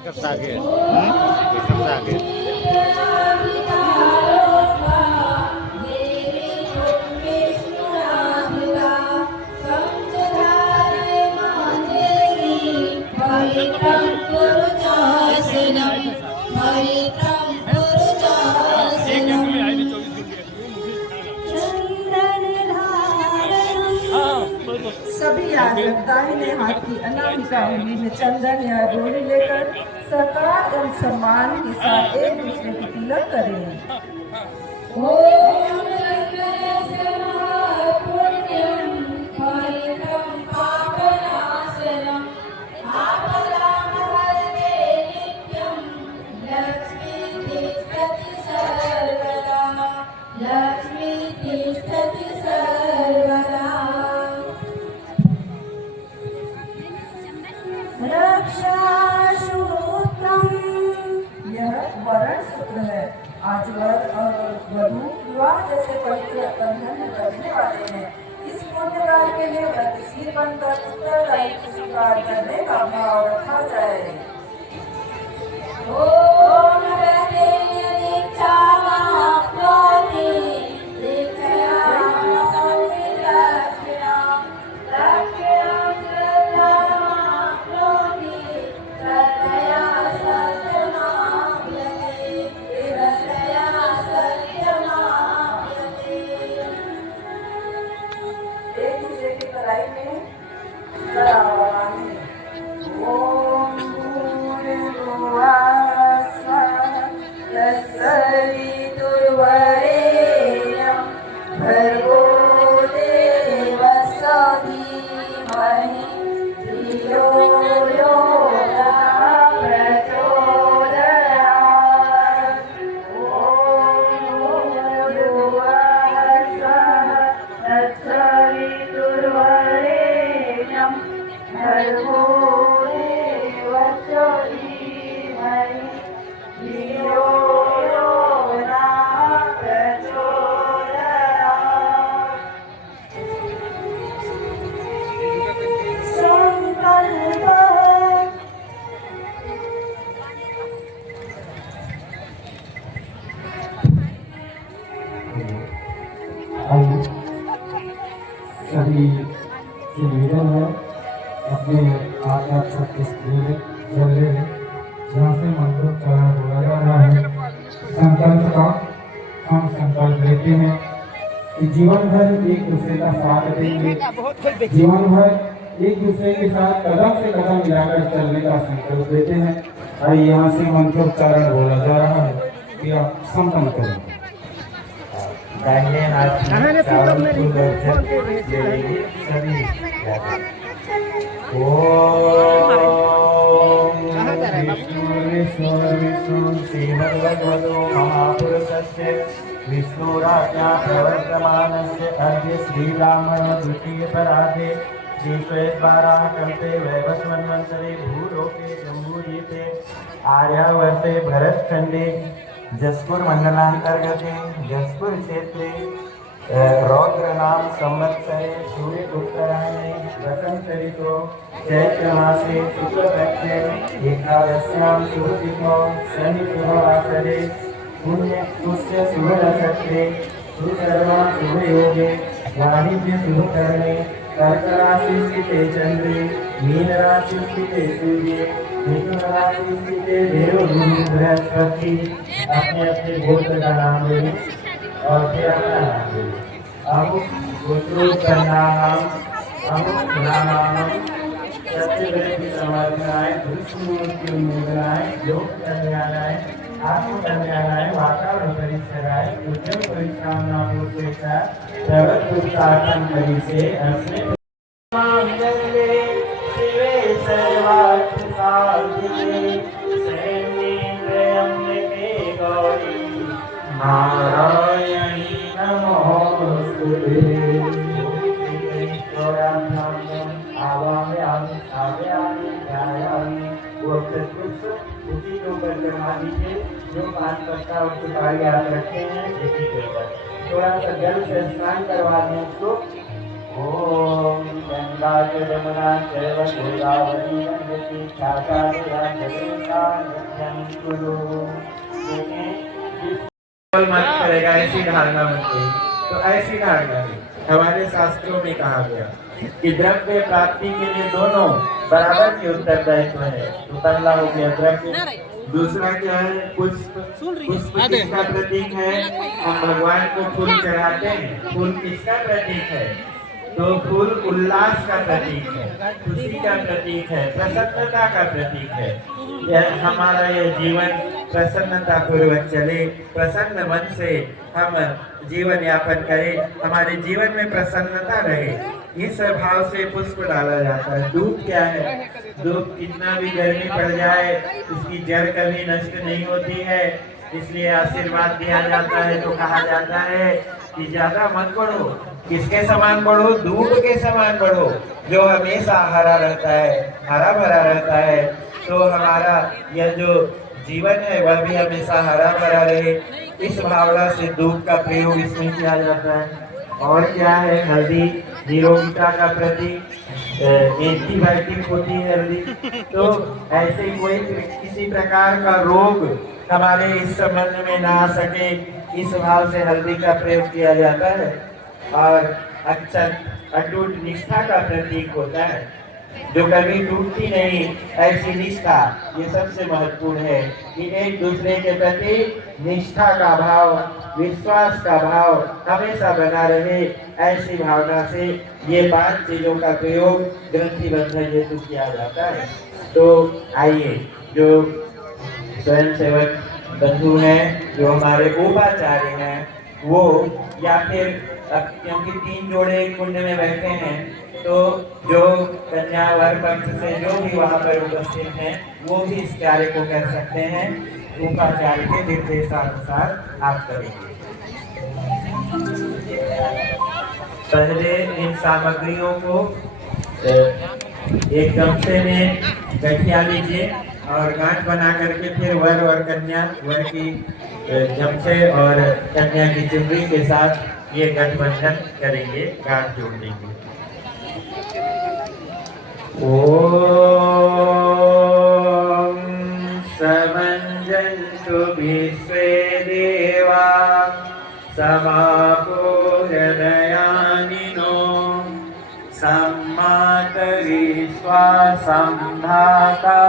सागे सागे सभी आज दाहिने हाथ की अनामिका उंगली में चंदन या डोरी लेकर सरकार एवं सम्मान के साथ एक दूसरे की तिलक करें। यह वरण सूत्र है। आज वर और वधू विवाह जैसे पवित्र बंधन में करने वाले हैं। इस पुण्य कार्य के लिए व्रतशील बनकर उत्तरदायित्व स्वीकार करने का भाव रखा जाए। एक दूसरे की कलाई में ओम भूर्भुवः स्वः तत्सवितुर्वरेण्यं भर्गो देवस्य धीमहि धियो यो नः प्रचोदयात्। ओम भूर्भुवः स्वः तत्सवितुर्वरेण्यं भर्गो देवस्य धीमहि धियो यो नः प्रचोदयात्। संकल्प सभी से निवेदन है अपने आत्मा के स्त्रील जल ले जहाँ से मंत्रोच्चारण बोला जा रहा है। संकल्प का हम संकल्प लेते हैं कि जीवन भर एक दूसरे का साथ देंगे, जीवन भर एक दूसरे के साथ कदम से कदम मिलाकर चलने का संकल्प लेते हैं। आइए यहाँ से मंत्रोच्चारण बोला जा रहा है कि आप संपन्न करें। दाहिने हाथ में चावल फूल और जल ले लेंगे सभी। ओम विष्णु श्रीमद्भगवतो महापुरुषस्य विष्णुराज्ञा प्रवर्तमानस्य अद्य श्रीरामः द्वितीय पराधे श्रीश्वेतवाराः कल्पे वैवस्वन्वंतरे भूलोके जम्बूद्वीपे आर्यावर्ते भरतखंडे जसपुर मंडलांतर्गते जसपुर क्षेत्रे रौद्र नाम संवत्सरे सूर्य उत्तरायणे वसंत ऋतौ चैत्र मासे शुक्लपक्षे एकादश्यां शुभतिथौ शनि शुभवासरे पुष्य शुभनक्षत्रे सुशर्मा शुभयोगे वाणिज्य शुभकरणे कर्क राशि स्थिते चंद्रे मीन राशि स्थिते सूर्ये मिथुन राशि स्थिते देवगुरु बृहस्पति। अपने अपने गोत्र का नाम लें और फिर अपना नाम लें। अमुक गोत्रोत्पन्नानाम अमुक नामानाम सत्यव्रति समर्थनाय दुष्मूर्ति उन्मूलनाय लोक कल्याणाय आत्म कल्याणाय वातावरण परिसराय उद्यम परिश्रामना पूर्वेशा प्रवृत्तार्थम परिसे अस्मे मांगल्ये शिवे सर्वार्थ साधिके शरण्ये गौरी नारायणी नमोस्तुते। उसी के ऊपर चढ़ा दीजिए जो 5 पत्ता और सुपारी आप रखे हैं इसी के ऊपर थोड़ा सा जल से स्नान करवा दें उसको। ओम गंगा च यमुना चैव गोदावरी नदी ख्याता मत करेगा ऐसी धारणा मत करेगी। तो ऐसी धारणा है हमारे शास्त्रों में कहा गया कि द्रव्य प्राप्ति के लिए दोनों बराबर के उत्तरदायित्व है। तो पहला हो गया द्रव्य, दूसरा क्या है पुष्प। पुष्प किसका प्रतीक है? हम भगवान को फूल चढ़ाते हैं। फूल किसका प्रतीक है? तो फूल उल्लास का प्रतीक है, खुशी का प्रतीक है, प्रसन्नता का प्रतीक है। हमारा यह जीवन प्रसन्नता पूर्वक चले, प्रसन्न मन से हम जीवन यापन करें, हमारे जीवन में प्रसन्नता रहे, इस भाव से पुष्प डाला जाता है। धूप क्या है? धूप कितना भी गर्मी पड़ जाए उसकी जड़ कभी नष्ट नहीं होती है, इसलिए आशीर्वाद दिया जाता है। तो कहा जाता है कि ज्यादा मत बढ़ो, किसके समान बढ़ो? धूप के समान बढ़ो, जो हमेशा हरा रहता है, हरा भरा रहता है। तो हमारा यह जो जीवन है वह भी हमेशा हरा भरा रहे, इस भावना से धूप का प्रयोग इसमें किया जाता है। और क्या है? हल्दी निरोगिता का प्रतीक, एंटीबायोटिक होती है हल्दी। तो ऐसे कोई किसी प्रकार का रोग हमारे इस संबंध में ना आ सके, इस भाव से हल्दी का प्रयोग किया जाता है। और अक्षत अटूट निष्ठा का प्रतीक होता है, जो कभी टूटती नहीं, ऐसी निष्ठा ये सबसे महत्वपूर्ण है कि एक दूसरे के प्रति निष्ठा का भाव, विश्वास का भाव हमेशा बना रहे। ऐसी भावना से ये 5 चीजों का प्रयोग ग्रंथि बंधन हेतु किया जाता है। तो आइए जो स्वयंसेवक बंधु हैं, जो हमारे उपाचार्य हैं, वो या फिर क्योंकि 3 जोड़े कुंड में बैठे हैं, तो जो कन्या वर पक्ष से जो भी वहाँ पर उपस्थित हैं वो भी इस कार्य को कर सकते हैं। उपाचार्य के निर्देशानुसार आप करेंगे। पहले इन सामग्रियों को एक गमछे में गठिया लीजिए और गांठ बना करके फिर वर और कन्या, वर की गमछे और कन्या की चुनरी के साथ ये गठबंधन करेंगे, गांठ जोड़ देंगे। ओम समंजन्तु विश्वे देवा समापूजनयानिनो सम्मातरि स्वासंधाता